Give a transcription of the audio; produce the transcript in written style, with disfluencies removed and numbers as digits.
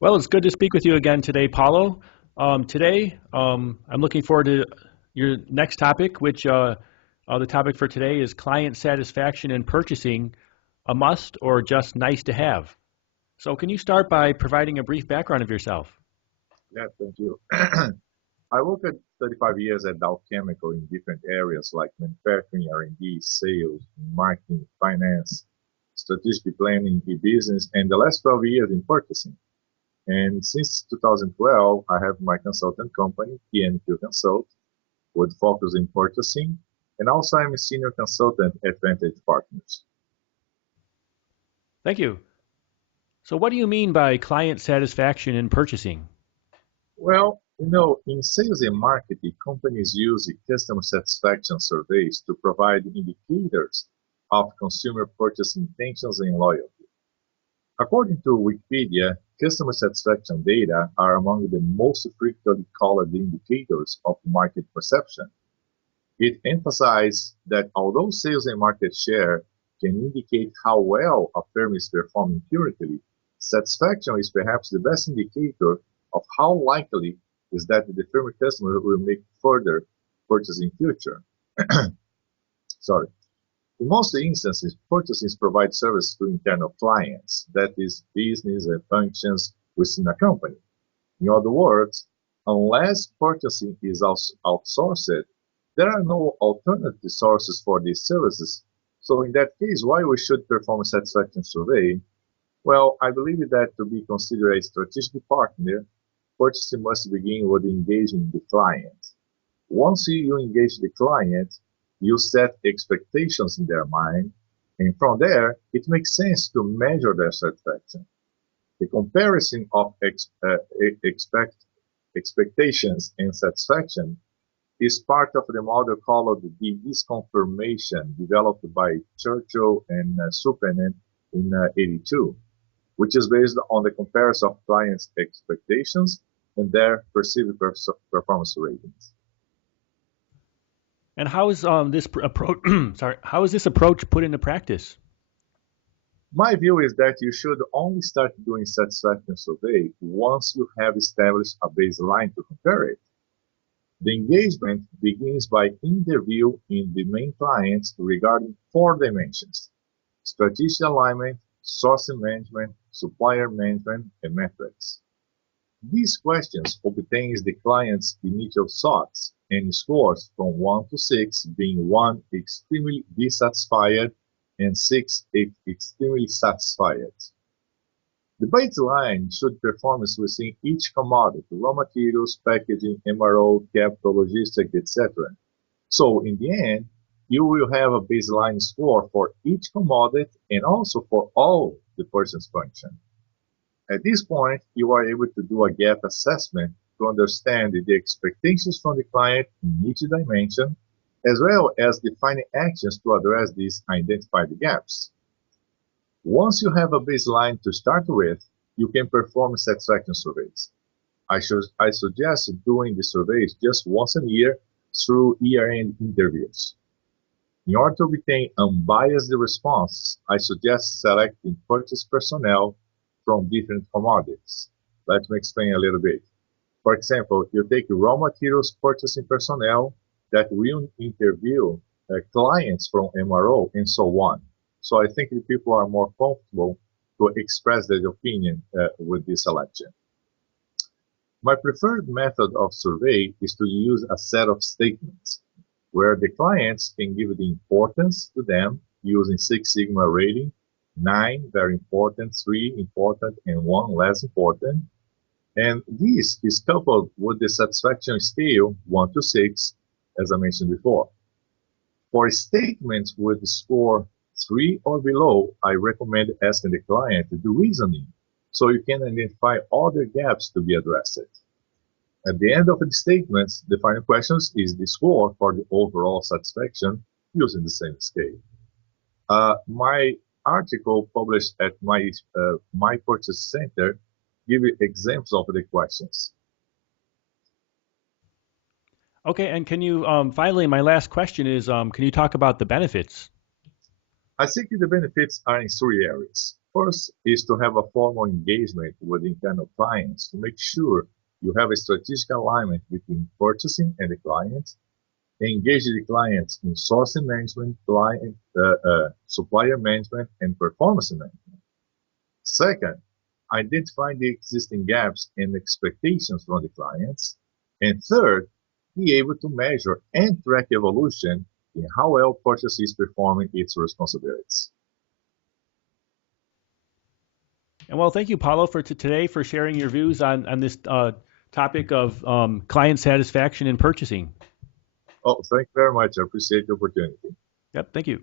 Well, it's good to speak with you again today, Paulo. I'm looking forward to your next topic, which the topic for today is client satisfaction in purchasing, a must or just nice to have. So, can you start by providing a brief background of yourself? Yeah, thank you. I worked at 35 years at Dow Chemical in different areas like manufacturing, R&D, sales, marketing, finance, strategic planning, e-business, and the last 12 years in purchasing. And since 2012, I have my consultant company, PNQ Consult, with focus in purchasing, and also I'm a senior consultant at Vantage Partners. Thank you. So, what do you mean by client satisfaction in purchasing? Well, in sales and marketing, companies use customer satisfaction surveys to provide indicators of consumer purchase intentions and loyalty. According to Wikipedia, customer satisfaction data are among the most frequently called indicators of market perception. It emphasizes that although sales and market share can indicate how well a firm is performing currently, satisfaction is perhaps the best indicator of how likely is that the firm customer will make further purchases in future. Sorry. In most instances, purchases provide service to internal clients, that is, business and functions within a company. In other words, unless purchasing is outsourced, there are no alternative sources for these services. So in that case, why we should perform a satisfaction survey? Well, I believe that to be considered a strategic partner, purchasing must begin with engaging the client. Once you engage the client, you set expectations in their mind, and from there, it makes sense to measure their satisfaction. The comparison of expectations and satisfaction is part of the model called the disconfirmation developed by Churchill and Suppanen in '82, which is based on the comparison of clients' expectations and their perceived performance ratings. And how is approach? Sorry, how is this approach put into practice? My view is that you should only start doing satisfaction survey once you have established a baseline to compare it. The engagement begins by interviewing the main clients regarding four dimensions: strategic alignment, sourcing management, supplier management, and metrics. These questions obtains the client's initial thoughts and scores from 1 to 6, being 1 extremely dissatisfied and 6 extremely satisfied. The baseline should performance within each commodity, raw materials, packaging, MRO, capital, logistics, etc. So in the end, you will have a baseline score for each commodity and also for all the purchase function. At this point, you are able to do a gap assessment to understand the expectations from the client in each dimension, as well as defining actions to address these identified gaps. Once you have a baseline to start with, you can perform satisfaction surveys. I suggest doing the surveys just once a year through year-end interviews. In order to obtain unbiased response, I suggest selecting purchase personnel from different commodities. Let me explain a little bit. For example, you take raw materials purchasing personnel that will interview clients from MRO and so on. So I think the people are more comfortable to express their opinion with this selection. My preferred method of survey is to use a set of statements where the clients can give the importance to them using Six Sigma rating: 9 very important, 3 important, and 1 less important. And this is coupled with the satisfaction scale 1 to 6, as I mentioned before. For statements with score 3 or below, I recommend asking the client the reasoning so you can identify other gaps to be addressed. At the end of the statements, the final question is the score for the overall satisfaction using the same scale. My article published at my purchase center give you examples of the questions. Okay, and can you finally, my last question is, can you talk about the benefits? I think the benefits are in three areas. First is to have a formal engagement with internal clients to make sure you have a strategic alignment between purchasing and the client. Engage the clients in sourcing management, supplier management, and performance management. Second, identify the existing gaps and expectations from the clients. And third, be able to measure and track evolution in how well purchase is performing its responsibilities. And well, thank you, Paulo, for today for sharing your views on this topic of client satisfaction in purchasing. Oh, thank you very much. I appreciate the opportunity. Yep, thank you.